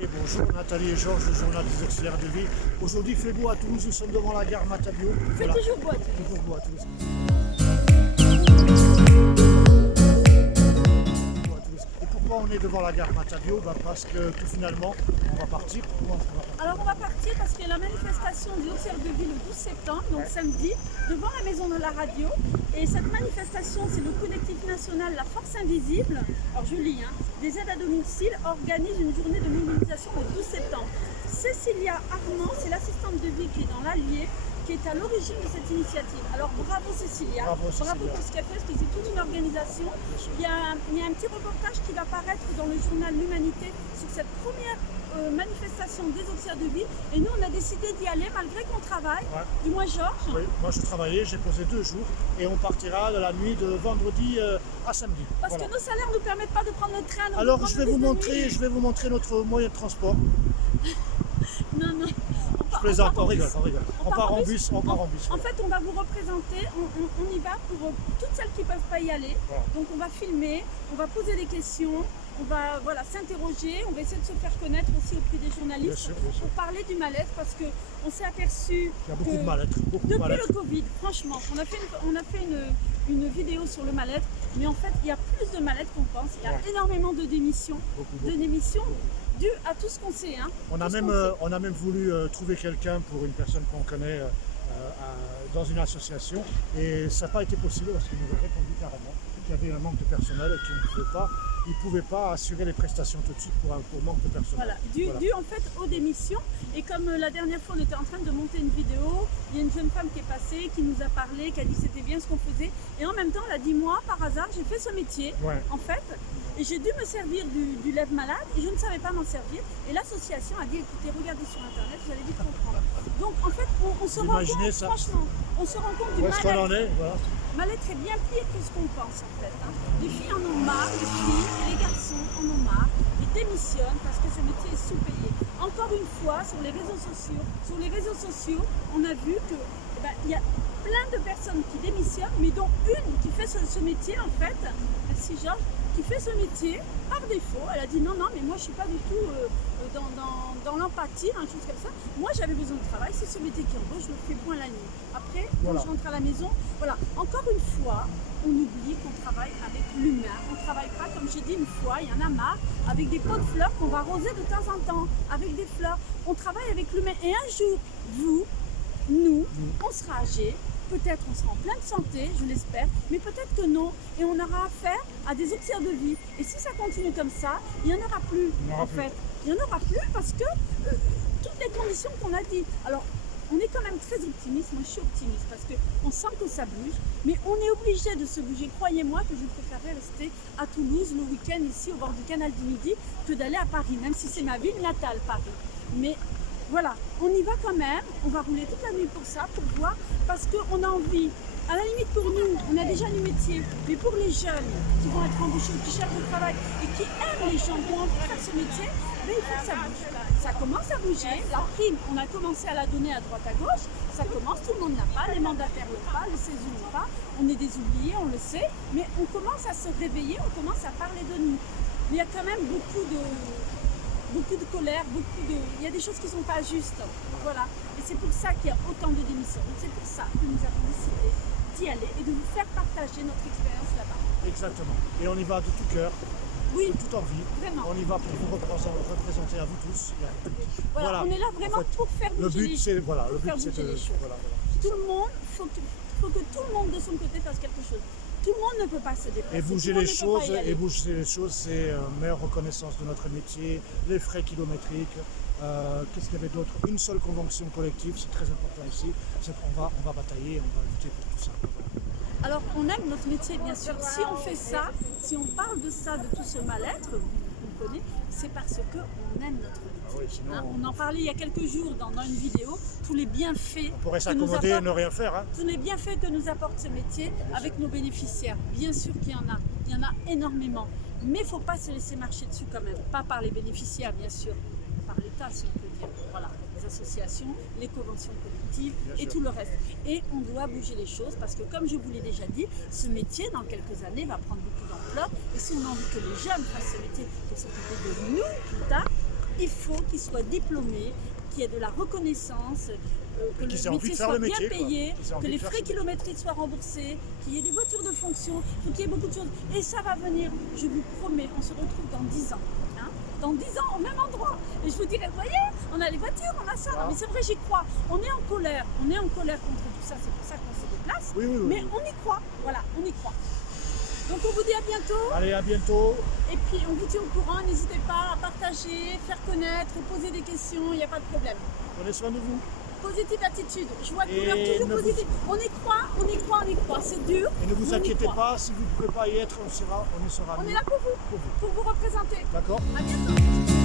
Et bonjour Nathalie et Georges, le journal des auxiliaires de vie. Aujourd'hui il fait beau à Toulouse, nous sommes devant la gare Matavio. Il fait toujours beau à Toulouse. Toujours beau à Toulouse. Et pourquoi on est devant la gare Matavio? Parce que tout finalement, on va partir. Alors on va partir parce qu'il y a la manifestation des auxiliaires de vie le 12 septembre, donc samedi, devant la maison de la radio. Et cette manifestation, c'est le collectif national La Force Invisible, alors je lis, des aides à domicile, organise une journée de mobilisation le 12 septembre. Cécilia Armand, c'est l'assistante de vie qui est dans l'Allier, qui est à l'origine de cette initiative. Alors bravo Cécilia, bravo pour ce qu'elle fait, parce que c'est toute une organisation. Il y a un petit reportage qui va paraître dans le journal L'Humanité sur cette première manifestation des auxiliaires de vie. Et nous, on a décidé d'y aller malgré qu'on travaille. Ouais. Du moins Georges. Oui, moi je travaillais, j'ai posé 2 jours et on partira de la nuit de vendredi à samedi. Parce que nos salaires ne nous permettent pas de prendre le train. Alors je vais vous montrer notre moyen de transport. Non. Je plaisante, on rigole. On part en bus. En fait, on va vous représenter, on y va pour toutes celles qui ne peuvent pas y aller. Voilà. Donc on va filmer, on va poser des questions, on va s'interroger, on va essayer de se faire connaître aussi auprès des journalistes bien sûr. Pour parler du mal-être parce qu'on s'est aperçu qu'il y a beaucoup de mal-être. Depuis le Covid, franchement, on a fait une vidéo sur le mal-être, mais en fait il y a plus de mal-être qu'on pense, il y a énormément de démissions, dû à tout ce qu'on sait. On a même voulu trouver quelqu'un pour une personne qu'on connaît dans une association et ça n'a pas été possible parce qu'il nous a répondu carrément qu'il y avait un manque de personnel et qu'il ne pouvait pas assurer les prestations tout de suite pour manque de personnel. Voilà. Dû en fait aux démissions. Et comme la dernière fois on était en train de monter une vidéo, il y a une jeune femme qui est passée, qui nous a parlé, qui a dit que c'était bien ce qu'on faisait. Et en même temps elle a dit moi par hasard j'ai fait ce métier en fait. Et j'ai dû me servir du lève-malade et je ne savais pas m'en servir. Et l'association a dit écoutez, regardez sur internet, vous allez vite comprendre. Donc en fait, on se rend compte, franchement, on se rend compte du mal-être. Mal-être est bien pire que ce qu'on pense en fait. Les filles en ont marre, les filles et les garçons en ont marre. Ils démissionnent parce que ce métier est sous-payé. Encore une fois, sur les réseaux sociaux, on a vu que il y a plein de personnes qui démissionnent, mais dont une qui fait ce métier en fait. Merci Georges. Qui fait ce métier par défaut. Elle a dit non, mais moi je ne suis pas du tout dans l'empathie, chose comme ça. Moi j'avais besoin de travail, c'est ce métier qui embauche, je le fais point la nuit. Après, quand je rentre à la maison, encore une fois, on oublie qu'on travaille avec l'humain. On ne travaille pas, comme j'ai dit une fois, il y en a marre, avec des pots de fleurs qu'on va arroser de temps en temps, avec des fleurs. On travaille avec l'humain. Et un jour, nous, on sera âgés. Peut-être on sera en pleine santé, je l'espère, mais peut-être que non. Et on aura affaire à des auxiliaires de vie. Et si ça continue comme ça, il n'y en aura plus en fait. Il n'y en aura plus parce que toutes les conditions qu'on a dit. Alors, on est quand même très optimiste. Moi, je suis optimiste parce qu'on sent que ça bouge. Mais on est obligé de se bouger. Croyez-moi que je préférerais rester à Toulouse le week-end ici au bord du canal du Midi que d'aller à Paris, même si c'est ma ville natale, Paris. Mais voilà, on y va quand même, on va rouler toute la nuit pour ça, pour voir, parce qu'on a envie, à la limite pour nous, on a déjà du métier, mais pour les jeunes qui vont être embauchés, qui cherchent du travail et qui aiment les gens, qui ont envie de faire ce métier, il faut que ça bouge. Ça commence à bouger, la prime, on a commencé à la donner à droite à gauche, ça commence, tout le monde n'a pas, les mandataires l'ont pas, le CESU l'ont pas, on est des oubliés, on le sait, mais on commence à se réveiller, on commence à parler de nous. Mais il y a quand même beaucoup de colère, il y a des choses qui ne sont pas justes. Voilà. Et c'est pour ça qu'il y a autant de démissions. C'est pour ça que nous avons décidé d'y aller et de vous faire partager notre expérience là-bas. Exactement. Et on y va de tout cœur, de toute envie. Vraiment. On y va pour vous représenter à vous tous. Voilà. On est là vraiment pour faire bouger les choses. Tout le monde, il faut que tout le monde de son côté fasse quelque chose. Tout le monde ne peut pas se déplacer. Et bouger les choses, c'est une meilleure reconnaissance de notre métier, les frais kilométriques. Qu'est-ce qu'il y avait d'autre? Une seule convention collective, c'est très important ici. C'est qu'on va batailler, on va lutter pour tout ça. Alors, on aime notre métier, bien sûr. Si on fait ça, si on parle de ça, de tout ce mal-être, vous connaissez, c'est parce qu'on aime notre métier. On en parlait il y a quelques jours dans une vidéo, tous les bienfaits. On pourrait s'accommoder et ne rien faire. Tous les bienfaits que nous apporte ce métier avec nos bénéficiaires. Bien sûr qu'il y en a. Il y en a énormément. Mais il ne faut pas se laisser marcher dessus quand même. Pas par les bénéficiaires, bien sûr. Par l'État, si on peut dire. Voilà. Les associations, les conventions collectives et tout le reste. Et on doit bouger les choses parce que, comme je vous l'ai déjà dit, ce métier, dans quelques années, va prendre beaucoup d'ampleur. Et si on a envie que les jeunes fassent ce métier, pour s'occuper de nous plus tard, il faut qu'ils soient diplômés, qu'il y ait de la reconnaissance, que le métier soit bien payé, que les frais kilométriques soient remboursés, qu'il y ait des voitures de fonction, il faut qu'il y ait beaucoup de choses. Et ça va venir, je vous promets, on se retrouve dans 10 ans. Hein, dans 10 ans, au même endroit. Et je vous dirai, vous voyez, on a les voitures, on a ça. Ah. Mais c'est vrai, j'y crois. On est en colère contre tout ça, c'est pour ça qu'on se déplace. Oui, mais on y croit, voilà, on y croit. Donc on vous dit à bientôt. Allez, à bientôt. Et puis on vous tient au courant, n'hésitez pas à partager, faire connaître, poser des questions, il n'y a pas de problème. Prenez soin de vous. Positive attitude, joie de couleur, toujours positive. On y croit, c'est dur. Et ne vous inquiétez pas, si vous ne pouvez pas y être, on y sera. On est là pour vous représenter. D'accord. À bientôt.